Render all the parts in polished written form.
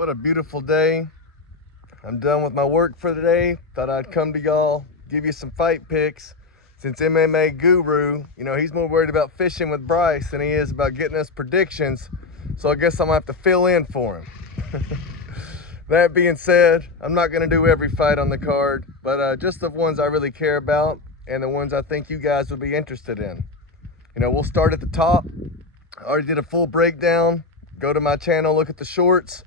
What a beautiful day. I'm done with my work for the day. Thought I'd come to y'all, give you some fight picks. Since MMA Guru, he's more worried about fishing with Bryce than he is about getting us predictions. So I guess I'm gonna have to fill in for him. That being said, I'm not gonna do every fight on the card, but just the ones I really care about and the ones I think you guys would be interested in. We'll start at the top. I already did a full breakdown. Go to my channel, look at the shorts.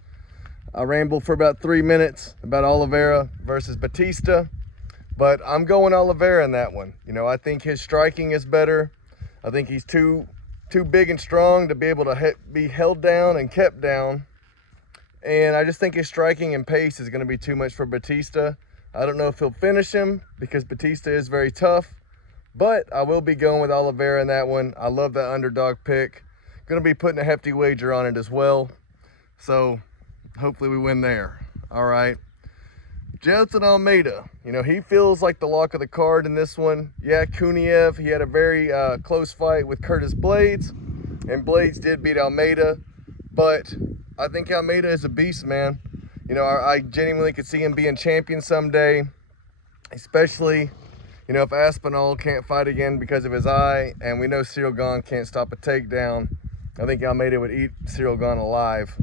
I rambled for about 3 minutes about Oliveira versus Bautista, but I'm going Oliveira in that one. I think his striking is better. I think he's too big and strong to be able to be held down and kept down. And I just think his striking and pace is going to be too much for Bautista. I don't know if he'll finish him because Bautista is very tough, but I will be going with Oliveira in that one. I love that underdog pick. Going to be putting a hefty wager on it as well. So hopefully we win there. All right. Jailton Almeida, he feels like the lock of the card in this one. Yeah, Kuniev, he had a very close fight with Curtis Blades, and Blades did beat Almeida, but I think Almeida is a beast, man. I genuinely could see him being champion someday, especially, if Aspinall can't fight again because of his eye, and we know Cyril Gane can't stop a takedown. I think Almeida would eat Cyril Gane alive.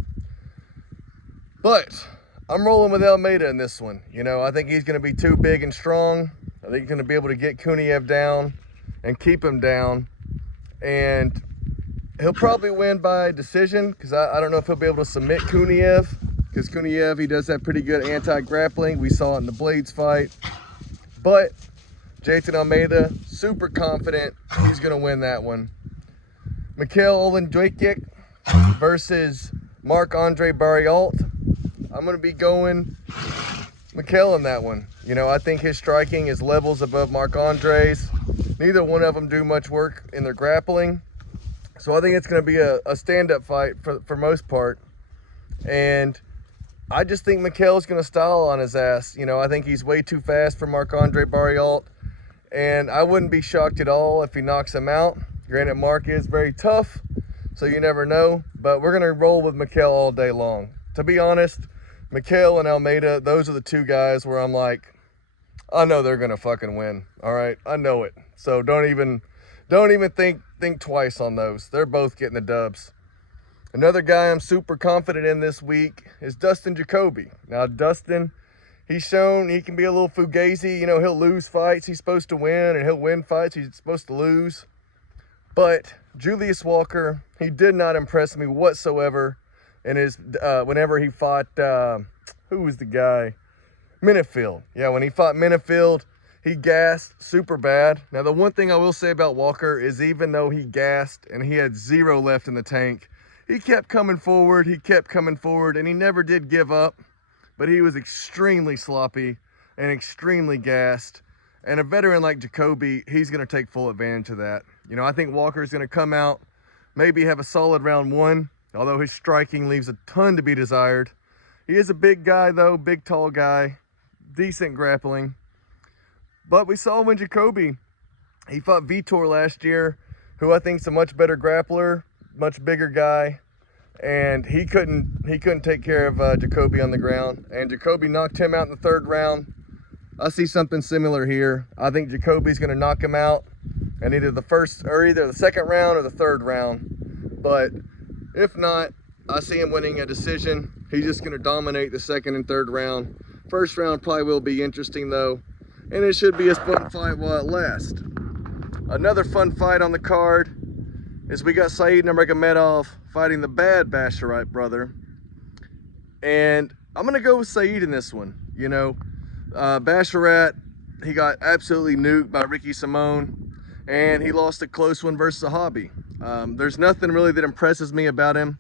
But I'm rolling with Almeida in this one. I think he's going to be too big and strong. I think he's going to be able to get Kuniev down and keep him down. And he'll probably win by decision because I don't know if he'll be able to submit Kuniev, because Kuniev, he does have pretty good anti-grappling. We saw it in the Blades fight. But Jailton Almeida, super confident he's going to win that one. Mikhail Olenjojkic versus Marc-Andre Barriault. I'm going to be going Mikhail in that one. I think his striking is levels above Marc-Andre's. Neither one of them do much work in their grappling. So I think it's going to be a stand-up fight for most part. And I just think Mikhail's going to style on his ass. I think he's way too fast for Marc-Andre Barriault. And I wouldn't be shocked at all if he knocks him out. Granted, Mark is very tough, so you never know. But we're going to roll with Mikhail all day long. To be honest, Mikhail and Almeida, those are the two guys where I'm like, I know they're going to fucking win. All right? I know it. So don't even think twice on those. They're both getting the dubs. Another guy I'm super confident in this week is Dustin Jacoby. Now, Dustin, he's shown he can be a little fugazi. He'll lose fights he's supposed to win, and he'll win fights he's supposed to lose. But Julius Walker, he did not impress me whatsoever in his whenever he fought, who was the guy? Minifield. Yeah, when he fought Minifield, he gassed super bad. Now, the one thing I will say about Walker is even though he gassed and he had zero left in the tank, he kept coming forward, and he never did give up. But he was extremely sloppy and extremely gassed. And a veteran like Jacoby, he's going to take full advantage of that. I think Walker's going to come out, maybe have a solid round one, although his striking leaves a ton to be desired. He is a big guy, though, big, tall guy, decent grappling. But we saw when Jacoby, he fought Vitor last year, who I think is a much better grappler, much bigger guy, and he couldn't take care of Jacoby on the ground. And Jacoby knocked him out in the third round. I see something similar here. I think Jacoby's going to knock him out in either the second round or the third round. But if not, I see him winning a decision. He's just going to dominate the second and third round. First round probably will be interesting though, and it should be a fun fight while it lasts. Another fun fight on the card is we got Said Nurmagomedov fighting the bad Basharat brother. And I'm going to go with Said in this one. Basharat, he got absolutely nuked by Ricky Simone, and he lost a close one versus Zahabi. There's nothing really that impresses me about him,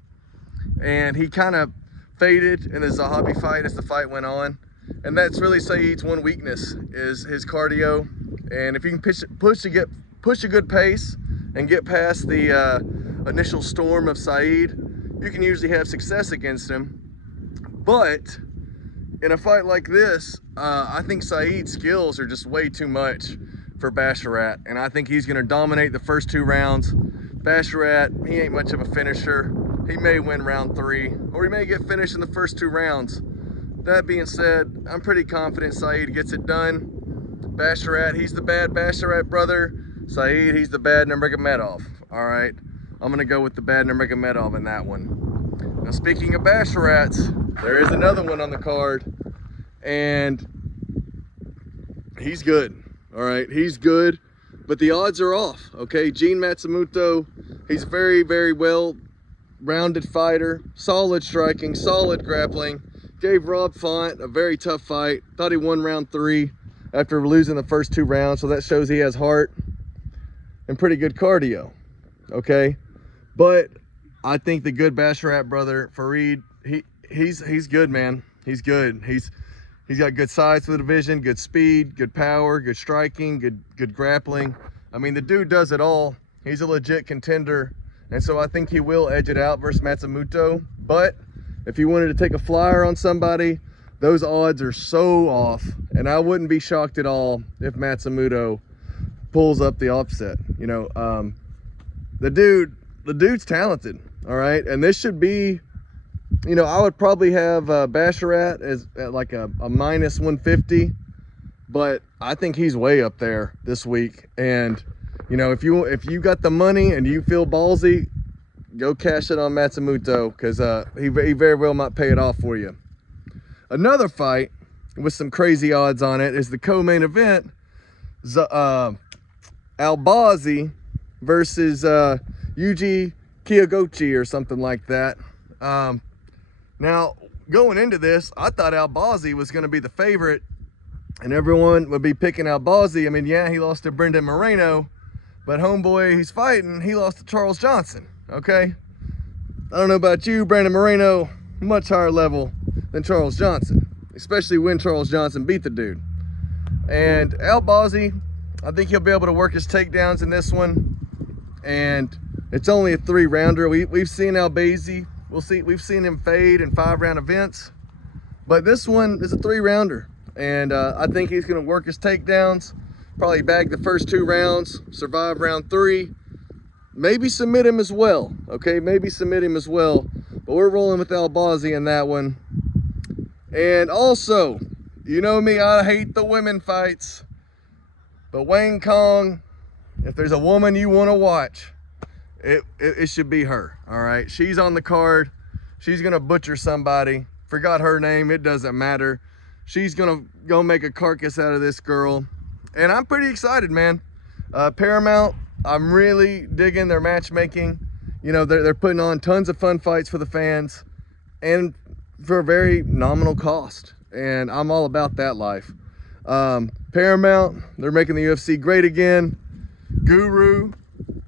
and he kind of faded in the Zahabi fight as the fight went on, and that's really Said's one weakness is his cardio. And if you can push a good pace and get past the initial storm of Said, you can usually have success against him. But in a fight like this, I think Said's skills are just way too much for Basharat, and I think he's going to dominate the first 2 rounds. Basharat, he ain't much of a finisher. he may win round 3, or he may get finished in the first 2 rounds. That being said, I'm pretty confident Saeed gets it done. Basharat, he's the bad Basharat brother. Saeed, he's the bad Nurmagomedov. All right, I'm gonna go with the bad Nurmagomedov in that one. Now, speaking of Basharats, there is another one on the card, and he's good. All right, he's good, but the odds are off. Okay, Gene Matsumoto, he's very, very well rounded fighter, solid striking, solid grappling. Gave Rob Font a very tough fight. Thought he won round 3 after losing the first 2 rounds, so that shows he has heart and pretty good cardio. Okay, but I think the good Basharat brother Farid, he's good, man. He's good. He's got good size for the division, good speed, good power, good striking, good grappling. I mean, the dude does it all. He's a legit contender, and so I think he will edge it out versus Matsumoto. But if you wanted to take a flyer on somebody, those odds are so off, and I wouldn't be shocked at all if Matsumoto pulls up the upset. You know, the dude's talented, all right? And this should be, you know, I would probably have Basharat as at like a minus 150, but I think he's way up there this week. And, you know, if you got the money and you feel ballsy, go cash it on Matsumoto, because he very well might pay it off for you. Another fight with some crazy odds on it is the co-main event, Albazi versus Yuji Kiyoguchi or something like that. Now, going into this, I thought Albazi was going to be the favorite, and everyone would be picking Albazi. I mean, yeah, he lost to Brendan Moreno, but homeboy he's fighting, he lost to Charles Johnson. Okay, I don't know about you, Brandon Moreno, much higher level than Charles Johnson, especially when Charles Johnson beat the dude. And Albazi, I think he'll be able to work his takedowns in this one, and it's only a 3-rounder. We've seen Albazi, we've seen him fade in 5-round events, but this one is a 3-rounder, and I think he's going to work his takedowns, probably bag the first 2 rounds, survive round 3. Maybe submit him as well, okay? Maybe submit him as well. But we're rolling with Albazi in that one. And also, you know me, I hate the women fights. But Wang Kong, if there's a woman you want to watch, it should be her, all right? She's on the card. She's going to butcher somebody. Forgot her name. It doesn't matter. She's going to go make a carcass out of this girl. And I'm pretty excited, man. Paramount, I'm really digging their matchmaking. You know, they're putting on tons of fun fights for the fans and for a very nominal cost. And I'm all about that life. Paramount, they're making the UFC great again. Guru,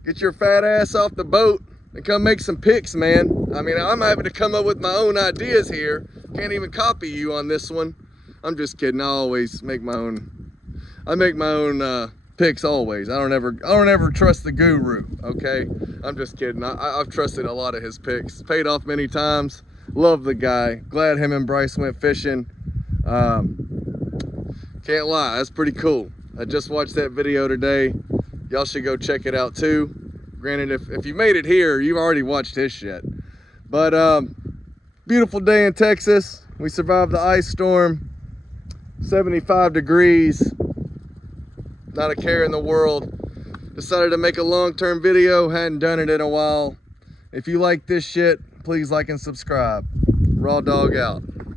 get your fat ass off the boat and come make some picks, man. I mean, I'm having to come up with my own ideas here. Can't even copy you on this one. I'm just kidding. I always make my own. I make my own picks always. I don't ever trust the Guru. Okay, I'm just kidding. I've trusted a lot of his picks. Paid off many times. Love the guy. Glad him and Bryce went fishing. Can't lie, that's pretty cool. I just watched that video today. Y'all should go check it out too. Granted, if you made it here, you've already watched his shit. But beautiful day in Texas. We survived the ice storm. 75 degrees. Not a care in the world. Decided to make a long-term video. Hadn't done it in a while. If you like this shit, please like and subscribe. Raw Dog out.